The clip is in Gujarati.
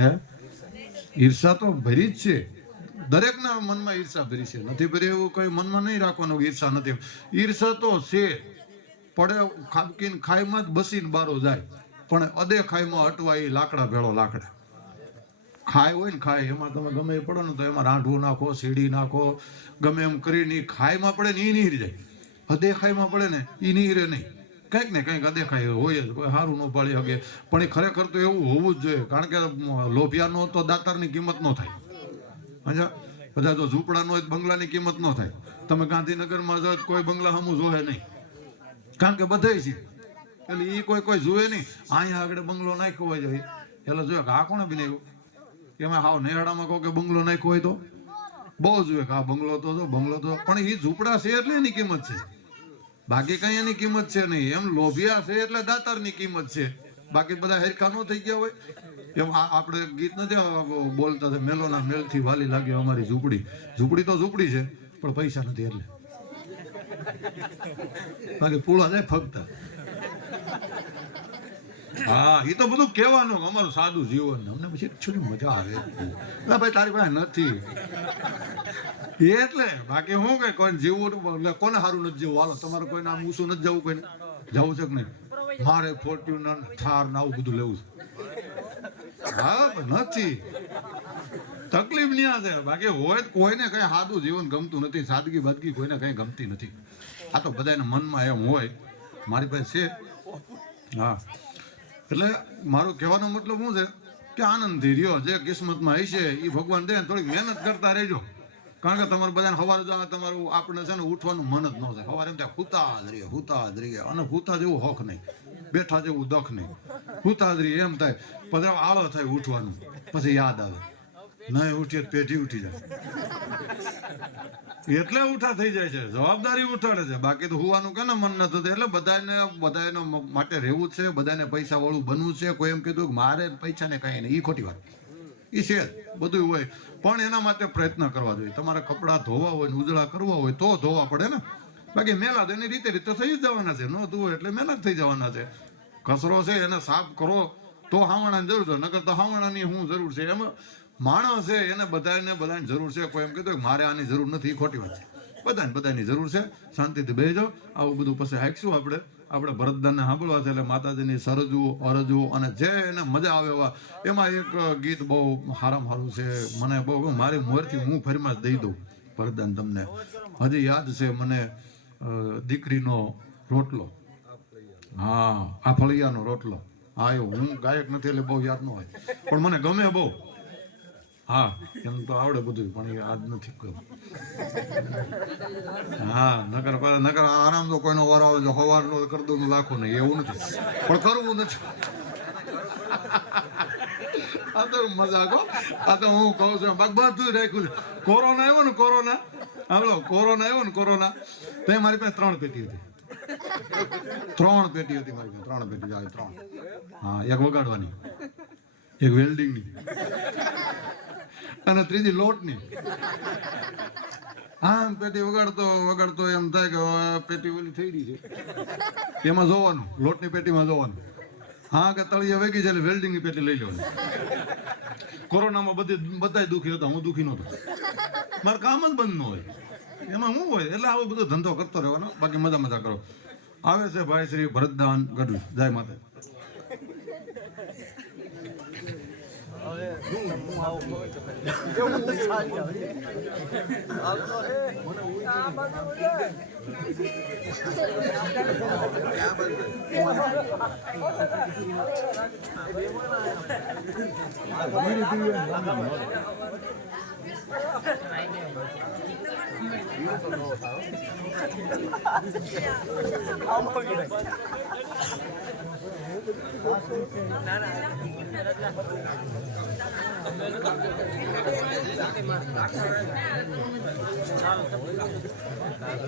હે ઈર્ષા તો ભરી જ છે, દરેકના મનમાં ઈર્ષા ભરી છે, નથી ભરી એવું કઈ મનમાં નહીં રાખવાનું ઈર્ષા નથી. ઈર્ષા તો છે, પડે ખાબકીને ખાઈમાં જ બસીને બારો જાય, પણ અદે ખાઈમાં અટવાય લાકડા ભેળો લાકડા. ખાય હોય ને ખાય એમાં તમે ગમે એ પડો ને તો એમાં રાંઢવું નાખો, સીડી નાખો, ગમે એમ કરીને ખાઈમાં પડે ને એ નહીં જાય. અદે ખાઈમાં પડે ને એ નહીં રે નહીં, કંઈક ને કંઈક અદેખાય હોય જ, કોઈ સારું ન પાડી શકે. પણ એ ખરેખર તો એવું હોવું જ જોઈએ, કારણ કે લોભિયાનો તો દાતારની કિંમત ન થાય. સમજ્યા? બધા તો ઝૂંપડાનો હોય બંગલાની કિંમત ન થાય. તમે ગાંધીનગરમાં જાઓ કોઈ બંગલા સામું જોવે નહીં, કારણ કે બધે છે એટલે એ કોઈ જોવે નહીં. અહીંયા આગળ બંગલો નાખ્યો હોય જાય એટલે જોયે કે આ કોણે બનાવ્યું, એમાં હાવ નેહડામાં કહો કે બંગલો નાખ્યો હોય તો બહુ જોઈએ કે આ બંગલો તો બંગલો તો, પણ એ ઝૂંપડા છે એટલે એની કિંમત છે, બાકી કઈ એની કિંમત છે નહીં. એમ લોભિયા છે એટલે દાતારની કિંમત છે, બાકી બધા હરખા ન થઈ ગયા હોય. એમ આપણે ગીત નથી બોલતા મેલોના મેલથી વાલી લાગે અમારી ઝૂંપડી. ઝૂંપડી તો ઝૂંપડી છે પણ પૈસા નથી એટલે, બાકી પૂળા જાય ફગતા. હા એ તો બધું કહેવાનું અમારું સાદું જીવન, અમને પછી થોડી મજા આવે. ભાઈ તારી પાસે નથી એટલે, બાકી હું કઈ કોઈ જીવવું કોને સારું નથી જીવવું. હાલો તમારે કોઈને આમ ઊંચું નથી જવું, કોઈને જવું છે કે નહીં? મારે ફોર્ચ્યુનર થાર ને આવું બધું લેવું છે. હા નથી, તકલીફ ન્યા છે. બાકી હોય કોઈને કઈ સાદું જીવન ગમતું નથી, સાદગી બાદગી કોઈને કઈ ગમતી નથી. આ તો બધાના મનમાં એમ હોય, મારી પાસે છે. હા એટલે મારું કહેવાનો મતલબ શું છે કે આનંદથી રહ્યો, જે કિસ્મતમાં હશે એ ભગવાન દે. થોડીક મહેનત કરતા રહેજો, કારણ કે તમારે બધાને સવારે જો તમારું આપણે છે ને ઉઠવાનું મન જ ન થાય. સવારે એમ થાય હુતા જ રહીએ, અને હુતા જેવું હોખ નહીં, બેઠા જેવું દખ નહીં, હુતા જ રહીએ એમ થાય. પછી આળો થાય ઉઠવાનું, પછી યાદ આવે નહીં ઉઠીએ પેઢી ઉઠી જાય એટલે ઉઠા થઈ જાય છે, જવાબદારી ઉઠાડે છે. બાકી તો હોવાનું કે મન ન થતું. એટલે બધાને માટે રહેવું છે, બધાને પૈસા વાળું બનવું છે. કોઈ એમ કીધું કે મારે પૈસા ને કઈ નહીં, એ ખોટી વાત. એ છે બધું હોય, પણ એના માટે પ્રયત્ન કરવા જોઈએ. તમારે કપડાં ધોવા હોય ને ઉજળા કરવા હોય તો ધોવા પડે ને, બાકી મેલા તો એની રીતે થઈ જ જવાના છે. ન ધોવો એટલે મેલા થઈ જવાના છે. કચરો છે એને સાફ કરો તો હાવણાની જરૂર છે, નકર તો હાવણાની શું જરૂર છે? એમાં માણસ છે એને બધાને જરૂર છે. કોઈ એમ કીધું કે મારે આની જરૂર નથી, એ ખોટી વાત છે. બધાની જરૂર છે. શાંતિથી બેસજો. આવું બધું પછી હાંકશું આપણે ભરતદાનને સાંભળવા છે. એટલે માતાજીની સરજુ અરજુ અને જે એને મજા આવે એવા. એમાં એક ગીત બહુ સારું છે, મને બહુ મારી મોરથી હું ફરીમાં જ દઈ દઉં ભરતદાન તમને. હજી યાદ છે મને, દીકરીનો રોટલો. હા આ ફળિયાનો રોટલો. હા એવું હું ગાયક નથી એટલે બહુ યાદ ન હોય, પણ મને ગમે બહુ. હા એમ તો આવડે બધું, પણ એ આજ નથી કહ્યું. હા નકર આરામ તો કોઈનો વાર આવે છે, સવારનો કરી દઉં લાખો નહીં એવું નથી, પણ કરવું નથી. આ તો મજાક હો. આ તો હું કહું છું બધું રાખ્યું છે. કોરોના આવ્યો ને કોરોના તો મારી પાસે 3 પેટી હતી. 3 પેટી હતી મારી પાસે, 3 પેટી જાય 3. હા એક વગાડવાની, એક વેલ્ડિંગની અને ત્રીજી લોટની. હા પેટી વગાડતો એમ થાય કે પેટી ઓલી થઈ રહી છે, એમાં જોવાનું, લોટની પેટીમાં જોવાનું. હા કે તળિયે વેગી છે એટલે વેલ્ડિંગની પેટી લઈ લેવાની. કોરોનામાં બધા દુઃખી હતા, હું દુઃખી નહોતો. મારે કામ જ બંધ ન હોય, એમાં શું હોય? એટલે આવો બધો ધંધો કરતો રહેવાનો, બાકી મજા કરો. આવે છે ભાઈ શ્રી ભરતદાન ગઢવી. જય માતા. ના